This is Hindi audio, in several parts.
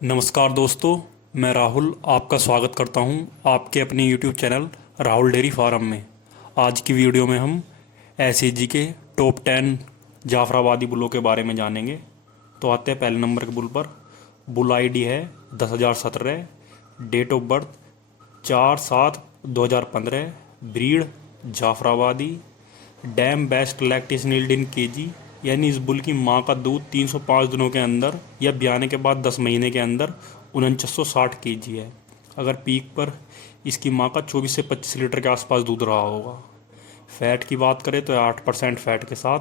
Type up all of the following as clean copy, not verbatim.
नमस्कार दोस्तों। मैं राहुल आपका स्वागत करता हूं आपके अपने YouTube channel Rahul dairy farm में। आज की वीडियो में हम एसएजी के टॉप 10 जाफराबादी बुलों के बारे में जानेंगे। तो आते हैं पहले नंबर के बुल पर। बुल आईडी है 10,017। Date of birth 4/7/2015। Breed Jafarabadi. Dam best lactation yield in kg, यानी इस बुल की माँ का दूध 305 दिनों के अंदर या ब्याने के बाद 10 महीने के अंदर 4960 केजी है। अगर पीक पर इसकी माँ का 24 से 25 लीटर के आसपास दूध रहा होगा। फ़ैट की बात करें तो 8% फ़ैट के साथ।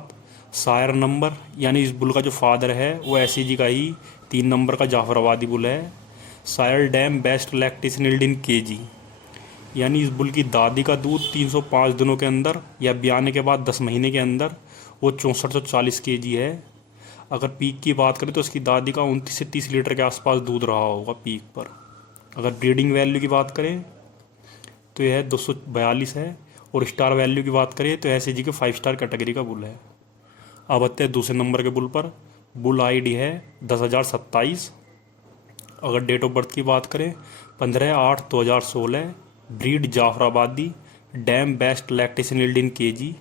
सायर नंबर, यानी इस बुल का जो फादर है वो एसईजी का ही 3 नंबर का जाफराबादी बुल है। Sire dam best lactation yield in kg, यानी इस बुल की दादी का दूध 305 दिनों के अंदर या ब्याने के बाद 10 महीने के अंदर वो 6440 केजी है। अगर पीक की बात करें तो इसकी दादी का 29 से 30 लीटर के आसपास दूध रहा होगा पीक पर। अगर ब्रीडिंग वैल्यू की बात करें तो यह 242 है। और स्टार वैल्यू की बात करें तो एस जी के 5 स्टार कैटेगरी का बुल है। अब आते हैं दूसरे नंबर के बुल पर। बुल आईडी है 10,027। अगर डेट ऑफ बर्थ की बात करें 15/8/2016। Breed Jafarabadi. Dam best lactation yield in kg,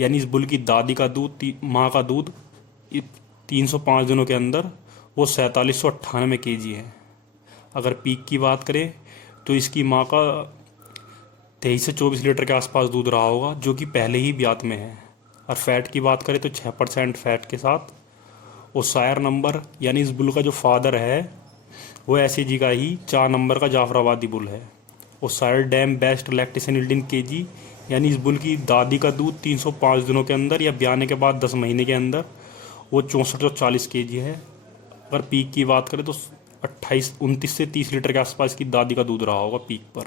यानी इस बुल की दादी का दूध माँ का दूध 305 दिनों के अंदर वो 4798 केजी है। अगर पीक की बात करें तो इसकी माँ का 23 से 24 लीटर के आसपास दूध रहा होगा, जो कि पहले ही ब्यात में है। और फैट की बात करें तो 6% फैट के साथ। और सायर नंबर, यानी इस बुल का जो फादर है वो ऐसे जी का ही 4 नंबर का जाफराबादी बुल है। और sire dam best lactation yield in kg, यानी इस बुल की दादी का दूध 305 दिनों के अंदर या ब्याने के बाद 10 महीने के अंदर वो 6440 केजी है। अगर पीक की बात करें तो 29 से 30 लीटर के आसपास की दादी का दूध रहा होगा पीक पर।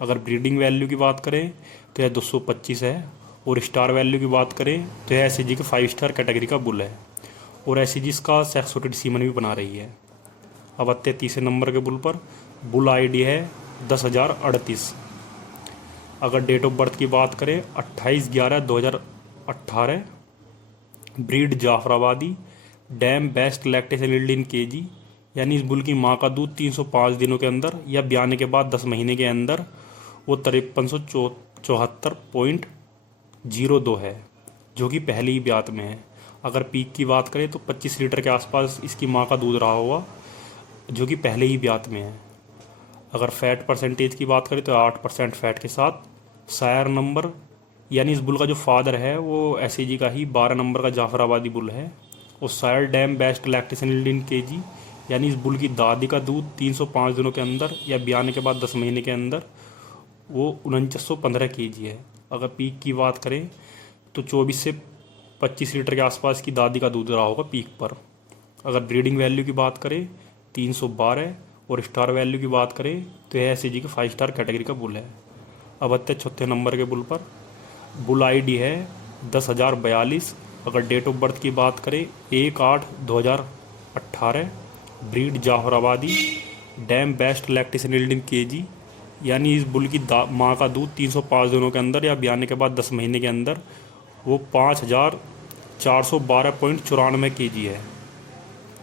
अगर ब्रीडिंग वैल्यू की बात करें तो यह 225 है। और स्टार वैल्यू की बात करें तो यह एस के 5 स्टार कैटेगरी का बुल है। और एस इसका सेक्सोटेड सीमन भी बना रही है। अब आते हैं तीसरे नंबर के बुल पर। बुल आईडी है 10,038। अगर डेट ऑफ बर्थ की बात करें 28/11/2018। Breed Jafarabadi. Dam best lactation yield in kg, यानी इस बुल की माँ का दूध 305 दिनों के अंदर या ब्याने के बाद 10 महीने के अंदर वो 5374.02 है, जो कि पहले ही ब्यात में है। अगर पीक की बात करें तो 25 लीटर के आसपास इसकी माँ का दूध रहा होगा, जो कि पहले ही ब्यात में है। अगर फैट परसेंटेज की बात करें तो 8% फैट के साथ। सायर नंबर, यानी इस बुल का जो फादर है वो एस का ही 12 नंबर का जाफराबादी बुल है। और sire dam best lactation yield in kg, यानी इस बुल की दादी का दूध 305 दिनों के अंदर या ब्याने के बाद 10 महीने के अंदर वो 4915 केजी है। अगर पीक की बात करें तो 24 से 25 लीटर के आसपास की दादी का दूध रहा होगा पीक पर। अगर ब्रीडिंग वैल्यू की बात करें 312। और स्टार वैल्यू की बात करें तो यह एस के 5 स्टार कैटेगरी का बुल है। अब आते हैं चौथे नंबर के बुल पर। बुल आईडी है 10,042। अगर डेट ऑफ बर्थ की बात करें 1/8/2018। Breed Jafarabadi. Dam best lactation yield in kg, यानी इस बुल की माँ का दूध 305 दिनों के अंदर या ब्याने के बाद 10 महीने के अंदर वो 5412.94 केजी है,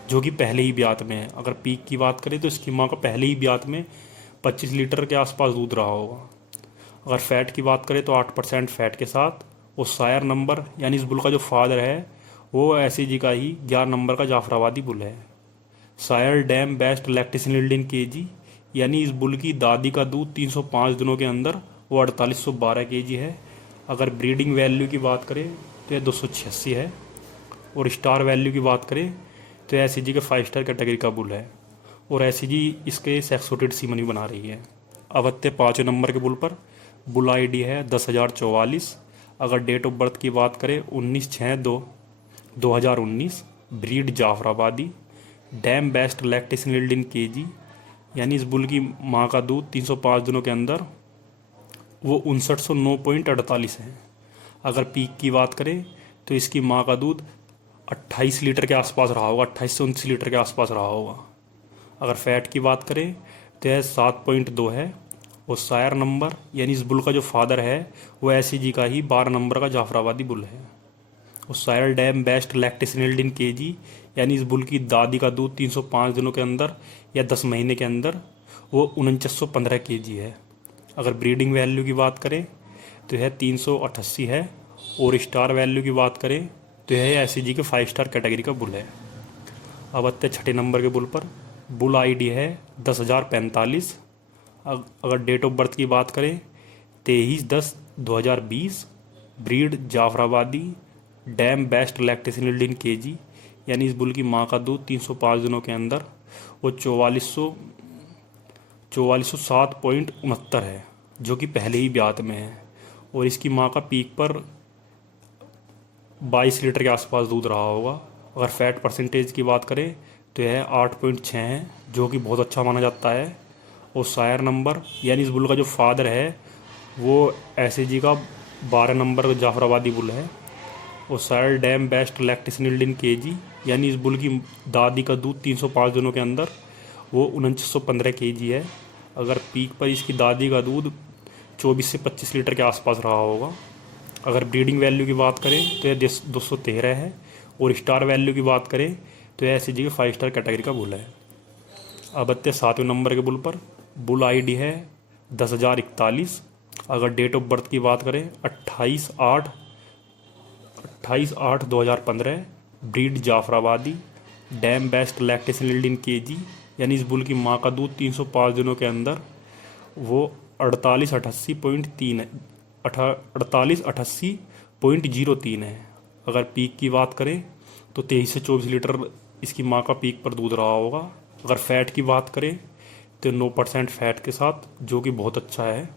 जो कि पहले ही ब्यात में है। अगर पीक की बात करें तो इसकी माँ का पहले ही ब्यात में 25 लीटर के आसपास दूध रहा होगा। अगर फैट की बात करें तो 8% फैट के साथ। और सायर नंबर, यानी इस बुल का जो फादर है वो एस का ही 11 नंबर का जाफराबादी बुल है। Sire dam best lactation yield in kg, यानी इस बुल की दादी का दूध 305 दिनों के अंदर वो 4812 केजी है। अगर ब्रीडिंग वैल्यू की बात करें तो यह 286 है। और स्टार वैल्यू की बात करें तो एस के 5 स्टार कैटेगरी का बुल है। और एस इसके सेक्सोटेड सीमन भी बना रही है। अब आते 5वें नंबर के बुल पर। बुल आईडी है 10,044। अगर डेट ऑफ बर्थ की बात करें 19/6/2019। Breed Jafarabadi. Dam best lactation yield in kg, यानी इस बुल की माँ का दूध 305 दिनों के अंदर वो 5909.48 है। अगर पीक की बात करें तो इसकी माँ का दूध 28 लीटर के आसपास रहा होगा, 28 से 29 लीटर के आसपास रहा होगा। अगर फैट की बात करें तो यह 7.2 है। और सायर नंबर, यानी इस बुल का जो फादर है वो एस का ही 12 नंबर का जाफराबादी बुल है। और sire dam best lactation yield in kg, यानी इस बुल की दादी का दूध 305 दिनों के अंदर या 10 महीने के अंदर वो 4915 केजी है। अगर ब्रीडिंग वैल्यू की बात करें तो यह 388 है। और स्टार वैल्यू की बात करें तो यह एससीजी के 5 स्टार कैटेगरी का बुल है। अब आते हैं छठे नंबर के बुल पर। बुल आईडी है 10,045। अगर डेट ऑफ बर्थ की बात करें 23/10/2020। Breed Jafarabadi. Dam best lactation yield in kg, यानी इस बुल की माँ का दूध 305 दिनों के अंदर वो 4407.69 है, जो कि पहले ही ब्यात में है। और इसकी माँ का पीक पर 22 लीटर के आसपास दूध रहा होगा। अगर फैट परसेंटेज की बात करें तो यह 8.6 है, जो कि बहुत अच्छा माना जाता है। और सायर नंबर, यानी इस बुल का जो फादर है वो एसएजी का 12 नंबर जाफराबादी बुल है। और sire dam best lactation yield in kg, यानी इस बुल की दादी का दूध 305 दिनों के अंदर वो 4915 केजी है। अगर पीक पर इसकी दादी का दूध 24 से 25 लीटर के आसपास रहा होगा। अगर ब्रीडिंग वैल्यू की बात करें तो यह 213 है। और स्टार वैल्यू की बात करें तो यह एसएजी के 5 स्टार कैटेगरी का बुल है। अब आते हैं 7वें नंबर के बुल पर। बुल आईडी है 10,041। अगर डेट ऑफ बर्थ की बात करें 28/8/2015। Breed Jafarabadi. Dam best lactation yield in kg, यानी इस बुल की माँ का दूध 305 दिनों के अंदर वो 4888.03 है। अगर पीक की बात करें तो 23 से 24 लीटर इसकी माँ का पीक पर दूध रहा होगा। अगर फैट की बात करें तो 9% फैट के साथ, जो कि बहुत अच्छा है।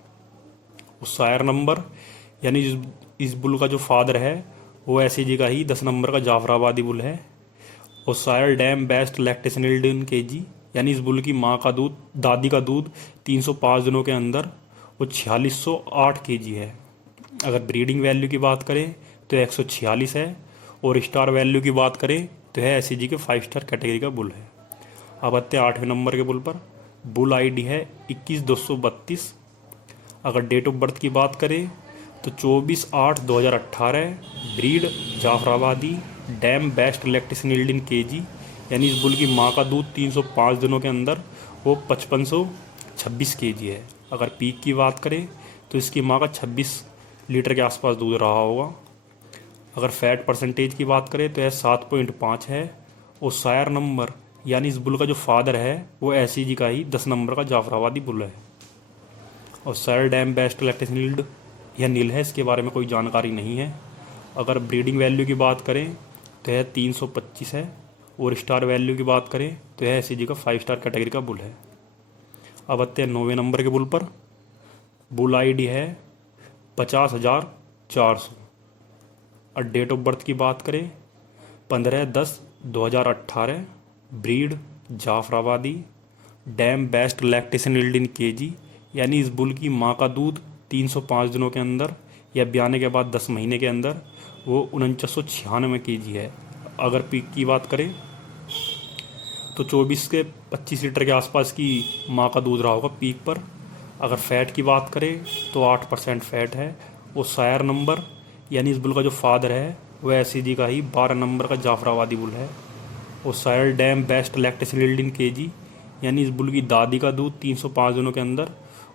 उस सायर नंबर, यानी इस बुल का जो फादर है वो एसएजी का ही 10 नंबर का जाफराबादी बुल है। और sire dam best lactation yield in kg, यानी इस बुल की माँ का दूध, दादी का दूध 305 दिनों के अंदर वो 4608 केजी है। अगर ब्रीडिंग वैल्यू की बात करें तो 146 है। और स्टार वैल्यू की बात करें तो है एसएजी के 5 स्टार कैटेगरी का बुल है। अब आते हैं 8वें नंबर के बुल पर। बुल आईडी है 21,232। अगर डेट ऑफ बर्थ की बात करें तो 24/8/2018। Breed Jafarabadi. Dam best lactation yield in kg, यानी इस बुल की माँ का दूध 305 दिनों के अंदर वो 5526 केजी है। अगर पीक की बात करें तो इसकी माँ का 26 लीटर के आसपास दूध रहा होगा। अगर फैट परसेंटेज की बात करें तो यह 7.5 है। और सायर नंबर, यानी इस बुल का जो फादर है वो एसईजी का ही 10 नंबर का जाफराबादी बुल है। और sire dam best lactation yield यह नील है, इसके बारे में कोई जानकारी नहीं है। अगर ब्रीडिंग वैल्यू की बात करें तो यह 325 है। और स्टार वैल्यू की बात करें तो यह एसएजी का 5 स्टार कैटेगरी का बुल है। अब आते हैं 9वें नंबर के बुल पर। बुल आईडी है 50,400। और डेट ऑफ बर्थ की बात करें 15/10/2018। Breed Jafarabadi. Dam best lactation yield in kg, यानी इस बुल की माँ का दूध 305 दिनों के अंदर या ब्याने के बाद 10 महीने के अंदर वो 4996 केजी है। अगर पीक की बात करें तो 24 से 25 लीटर के आसपास की माँ का दूध रहा होगा पीक पर। अगर फैट की बात करें तो 8% फैट है। वो सायर नंबर, यानी इस बुल का जो फादर है वह एसईजी का ही 12 नंबर का जाफराबादी बुल है। और sire dam best lactation yield in kg, यानी इस बुल की दादी का दूध 305 दिनों के अंदर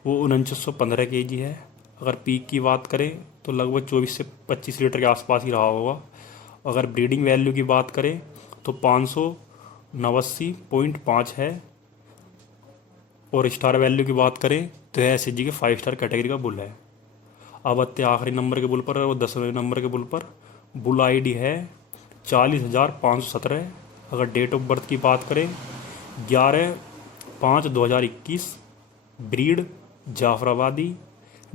वो 4915 केजी है। अगर पीक की बात करें तो लगभग 24 से 25 लीटर के आसपास ही रहा होगा। अगर ब्रीडिंग वैल्यू की बात करें तो 589.5 है। और स्टार वैल्यू की बात करें तो यह एसएजी के 5 स्टार कैटेगरी का बुल है। अब आते आखिरी नंबर के बुल पर और 10वें नंबर के बुल पर। बुल आईडी है 40,517। अगर डेट ऑफ बर्थ की बात करें 11/5/2021। Breed Jafarabadi.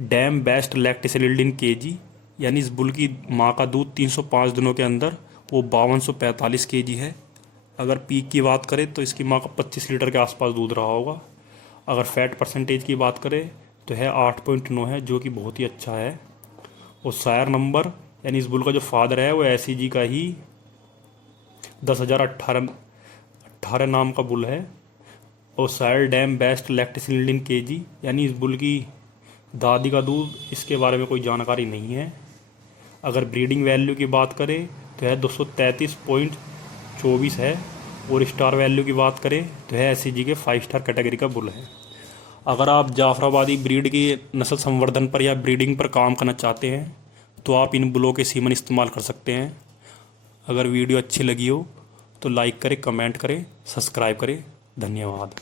Dam best lactation yield in kg, यानी इस बुल की माँ का दूध 305 दिनों के अंदर वो 5245 केजी है। अगर पीक की बात करें तो इसकी माँ का 25 लीटर के आसपास दूध रहा होगा। अगर फैट परसेंटेज की बात करें तो है 8.9 है, जो कि बहुत ही अच्छा है। और सायर नंबर, यानी इस बुल का जो फादर है वो एसईजी का ही 10,018 नाम का बुल है। और sire dam best lactation yield in kg, यानी इस बुल की दादी का दूध, इसके बारे में कोई जानकारी नहीं है। अगर ब्रीडिंग वैल्यू की बात करें तो है 24 है। और स्टार वैल्यू की बात करें तो है SCG के 5 स्टार कैटेगरी का बुल है। अगर आप जाफराबादी ब्रीड की नस्ल संवर्धन पर या ब्रीडिंग पर काम करना चाहते हैं तो आप इन बुलों के सीमन इस्तेमाल कर सकते हैं। अगर वीडियो अच्छी लगी हो तो लाइक करें, कमेंट करें, सब्सक्राइब करें। धन्यवाद।